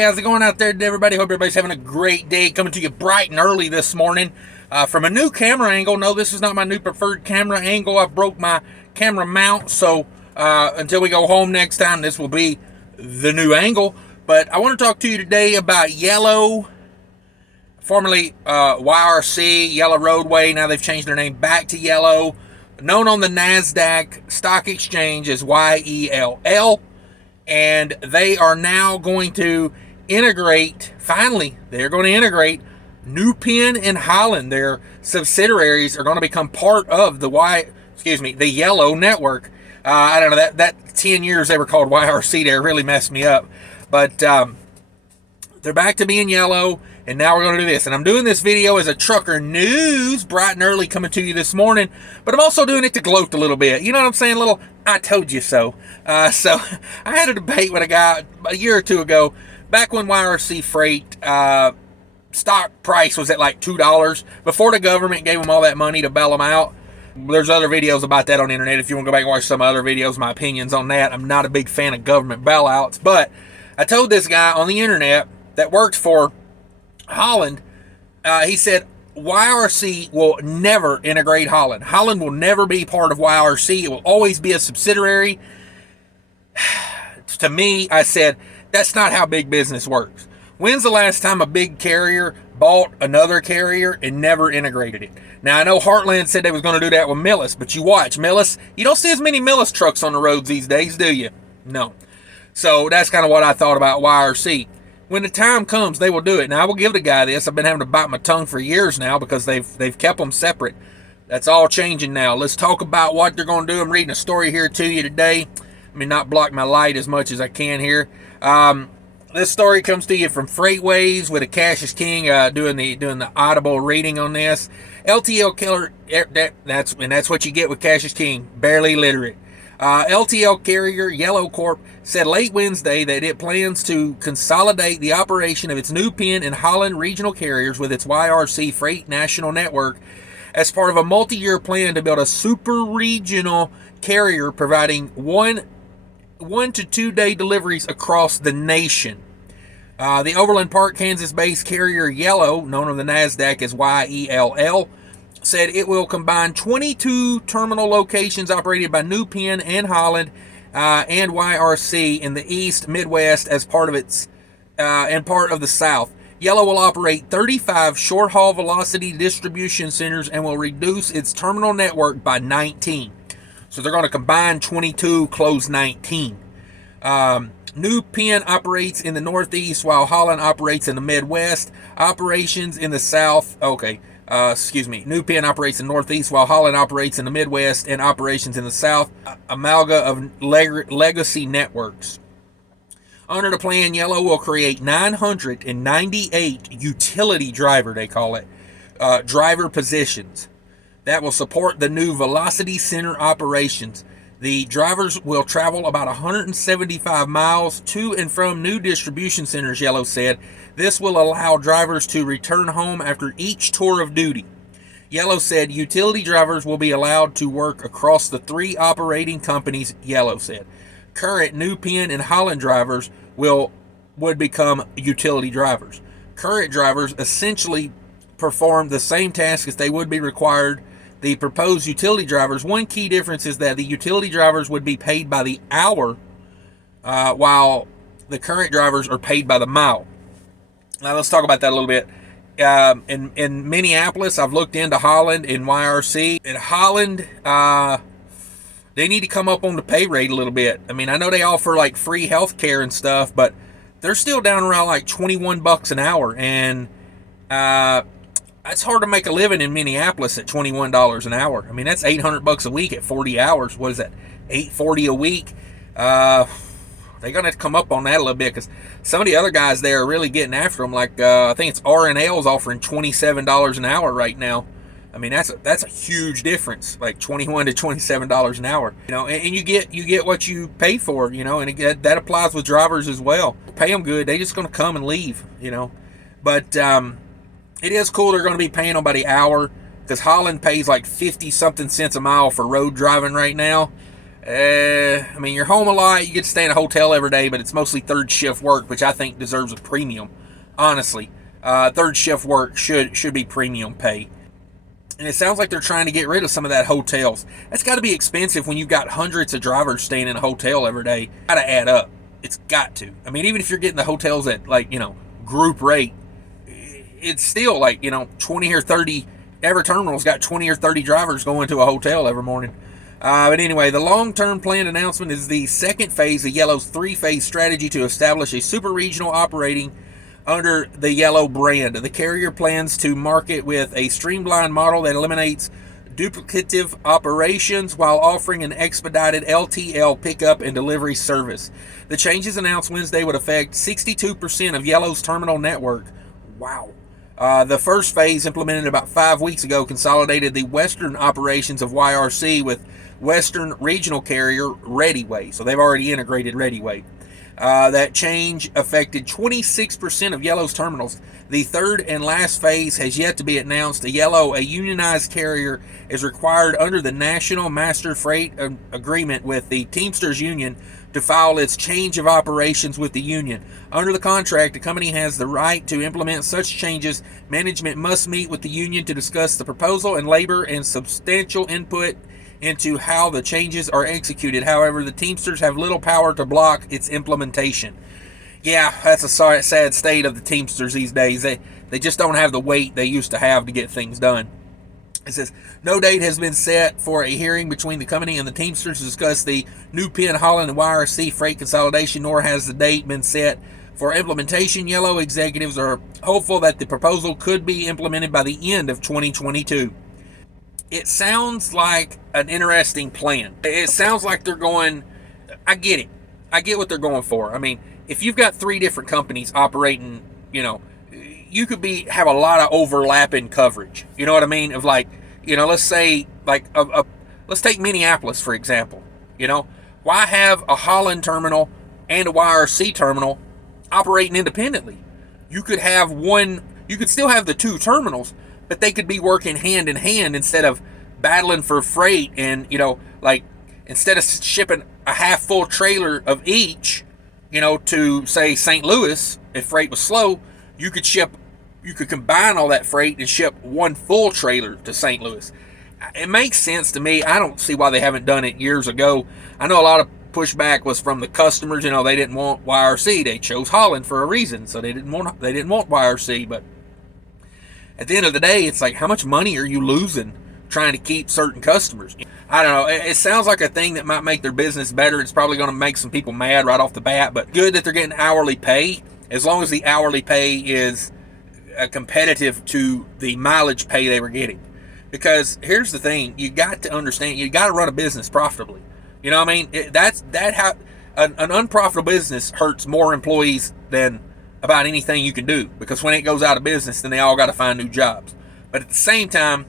Hey, how's it going out there, everybody? Hope everybody's having a great day. Coming to you bright and early this morning from a new camera angle. No, this is not my new preferred camera angle. I broke my camera mount, so until we go home next time, this will be the new angle. But I want to talk to you today about Yellow, formerly YRC, Yellow Roadway. Now they've changed their name back to Yellow, known on the Nasdaq Stock Exchange as YELL. And they are now going to integrate, finally, they're going to integrate NewPenn and Holland. Their subsidiaries are going to become part of the Yellow network. I don't know, that 10 years they were called YRC there really messed me up. But they're back to being Yellow, and now we're going to do this. And I'm doing this video as a trucker news, bright and early, coming to you this morning. But I'm also doing it to gloat a little bit. You know what I'm saying? A little, I told you so. So I had a debate with a guy a year or two ago, back when YRC Freight stock price was at like $2, before the government gave them all that money to bail them out. There's other videos about that on the internet if you want to go back and watch some other videos, my opinions on that. I'm not a big fan of government bailouts, but I told this guy on the internet that worked for Holland, he said YRC will never integrate Holland. Holland will never be part of YRC. It will always be a subsidiary. To me, I said, that's not how big business works. When's the last time a big carrier bought another carrier and never integrated it? Now, I know Heartland said they was going to do that with Millis, but you watch Millis. You don't see as many Millis trucks on the roads these days, do you? No. So that's kind of what I thought about YRC. When the time comes, they will do it. Now, I will give the guy this. I've been having to bite my tongue for years now because they've kept them separate. That's all changing now. Let's talk about what they're going to do. I'm reading a story here to you today. Let me not block my light as much as I can here. This story comes to you from Freightways with a Cassius King doing the audible reading on this. LTL Keller, that's what you get with Cassius King, barely literate. LTL carrier Yellow Corp said late Wednesday that it plans to consolidate the operation of its NewPenn and Holland regional carriers with its YRC Freight National Network as part of a multi-year plan to build a super regional carrier providing one to 2 day deliveries across the nation. The Overland Park, Kansas-based carrier Yellow, known on the Nasdaq as YELL, said it will combine 22 terminal locations operated by NewPenn and Holland and YRC in the East, Midwest as part of its and part of the South. Yellow will operate 35 short-haul velocity distribution centers and will reduce its terminal network by 19. So they're going to combine 22, close 19. NewPenn operates in the Northeast while Holland operates in the Midwest. Operations in the South, NewPenn operates in the Northeast while Holland operates in the Midwest, and operations in the South, amalga of legacy networks. Under the plan, Yellow will create 998 utility driver, they call it, driver positions that will support the new Velocity Center operations. The drivers will travel about 175 miles to and from new distribution centers, Yellow said. This will allow drivers to return home after each tour of duty. Yellow said utility drivers will be allowed to work across the 3 operating companies, Yellow said. Current NewPenn and Holland drivers would become utility drivers. Current drivers essentially perform the same task as they would be required. The proposed utility drivers, one key difference is that the utility drivers would be paid by the hour, while the current drivers are paid by the mile. Now let's talk about that a little bit. In Minneapolis, I've looked into Holland and YRC. In Holland, they need to come up on the pay rate a little bit. I mean, I know they offer like free health care and stuff, but they're still down around like $21 an hour. And it's hard to make a living in Minneapolis at $21 an hour. I mean, that's $800 a week at 40 hours. What is that? $840 a week. They're going to have to come up on that a little bit because some of the other guys there are really getting after them. Like, I think it's R&L's offering $27 an hour right now. I mean, that's a huge difference, like $21 to $27 an hour. You know, and you get what you pay for, you know, and that applies with drivers as well. Pay them good. They're just going to come and leave, you know. But it is cool they're going to be paying them by the hour because Holland pays like 50-something cents a mile for road driving right now. I mean, you're home a lot. You get to stay in a hotel every day, but it's mostly third shift work, which I think deserves a premium. Honestly, third shift work should be premium pay. And it sounds like they're trying to get rid of some of that hotels. That's got to be expensive when you've got hundreds of drivers staying in a hotel every day. Got to add up. It's got to. I mean, even if you're getting the hotels at, like, group rate, it's still like, 20 or 30. Every terminal's got 20 or 30 drivers going to a hotel every morning. But anyway, the long-term planned announcement is the second phase of Yellow's three-phase strategy to establish a super regional operating under the Yellow brand. The carrier plans to market with a streamlined model that eliminates duplicative operations while offering an expedited LTL pickup and delivery service. The changes announced Wednesday would affect 62% of Yellow's terminal network. Wow. The first phase, implemented about 5 weeks ago, consolidated the western operations of YRC with Western regional carrier Readyway. So they've already integrated Readyway. That change affected 26% of Yellow's terminals. The third and last phase has yet to be announced. Yellow, a unionized carrier, is required under the National Master Freight Agreement with the Teamsters Union to file its change of operations with the union. Under the contract, the company has the right to implement such changes. Management must meet with the union to discuss the proposal and labor and substantial input into how the changes are executed. However, the Teamsters have little power to block its implementation. Yeah, that's a sad state of the Teamsters these days. They just don't have the weight they used to have to get things done. It says, no date has been set for a hearing between the company and the Teamsters to discuss the NewPenn, Holland, and YRC freight consolidation, nor has the date been set for implementation. Yellow executives are hopeful that the proposal could be implemented by the end of 2022. It sounds like an interesting plan. It sounds like they're going, I get it. I get what they're going for. I mean, if you've got 3 different companies operating, you could have a lot of overlapping coverage. You know what I mean? Of like, let's say, like, let's take Minneapolis, for example. Why have a Holland terminal and a YRC terminal operating independently? You could still have the 2 terminals, but they could be working hand in hand instead of battling for freight. And, like, instead of shipping a half full trailer of each, to, say, St. Louis, if freight was slow, you could combine all that freight and ship one full trailer to St. Louis. It makes sense to me. I don't see why they haven't done it years ago. I know a lot of pushback was from the customers. They didn't want YRC. They chose Holland for a reason, so they didn't want YRC. But at the end of the day, it's like, how much money are you losing trying to keep certain customers? I don't know. It sounds like a thing that might make their business better. It's probably going to make some people mad right off the bat, but good that they're getting hourly pay, as long as the hourly pay is competitive to the mileage pay they were getting. Because here's the thing, you got to understand, you got to run a business profitably. You know what I mean? An unprofitable business hurts more employees than about anything you can do, because when it goes out of business, then they all got to find new jobs. But at the same time,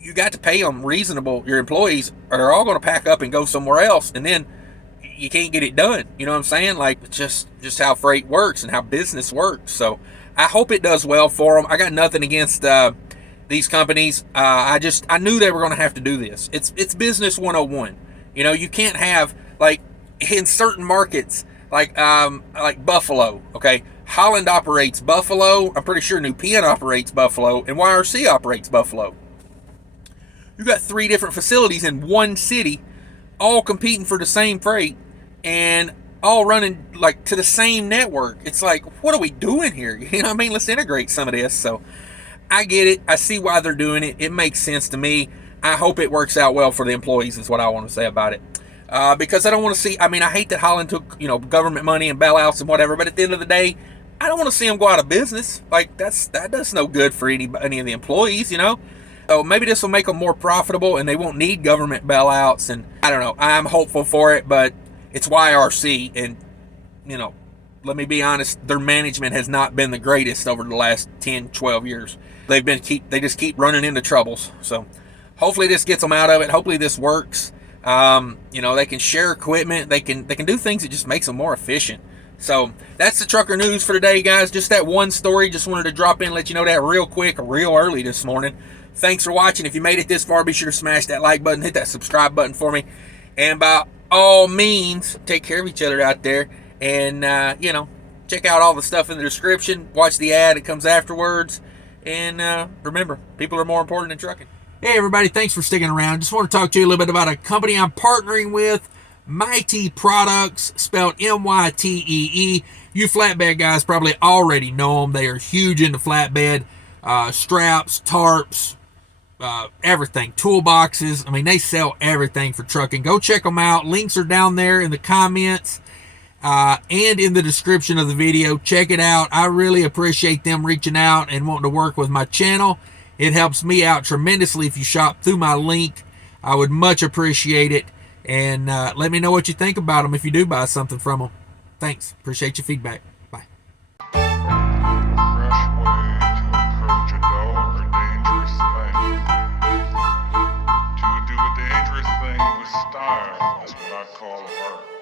you got to pay them reasonable, your employees, or they're all going to pack up and go somewhere else, and then you can't get it done. You know what I'm saying? Like, just how freight works and how business works. So I hope it does well for them. I got nothing against these companies. I knew they were going to have to do this. It's business 101. You can't have, like, in certain markets, like Buffalo, okay? Holland operates Buffalo. I'm pretty sure NewPenn operates Buffalo, and YRC operates Buffalo. You got 3 different facilities in one city, all competing for the same freight, and all running, like, to the same network. It's like, what are we doing here? You know what I mean? Let's integrate some of this. So I get it. I see why they're doing it. It makes sense to me. I hope it works out well for the employees, is what I want to say about it. Because I don't want to see, I hate that Holland took, government money and bailouts and whatever, but at the end of the day, I don't want to see them go out of business. Like, that's no good for any of the employees, So maybe this will make them more profitable and they won't need government bailouts. And I don't know. I'm hopeful for it, but it's YRC. And, let me be honest, their management has not been the greatest over the last 10, 12 years. They just keep running into troubles. So hopefully this gets them out of it. Hopefully this works. They can share equipment. They can do things that just makes them more efficient. So that's the trucker news for today, guys. Just that one story. Just wanted to drop in and let you know that real quick, real early this morning. Thanks for watching. If you made it this far, be sure to smash that like button, hit that subscribe button for me. And by all means, take care of each other out there. And, check out all the stuff in the description. Watch the ad. It comes afterwards. And remember, people are more important than trucking. Hey, everybody. Thanks for sticking around. Just want to talk to you a little bit about a company I'm partnering with. Mighty Products, spelled M-Y-T-E-E. You flatbed guys probably already know them. They are huge into flatbed. Straps, tarps, everything, toolboxes. I mean, they sell everything for trucking. Go check them out. Links are down there in the comments and in the description of the video. Check it out. I really appreciate them reaching out and wanting to work with my channel. It helps me out tremendously if you shop through my link. I would much appreciate it. And let me know what you think about them if you do buy something from them. Thanks. Appreciate your feedback. Bye. To do a dangerous thing with style is what I call art.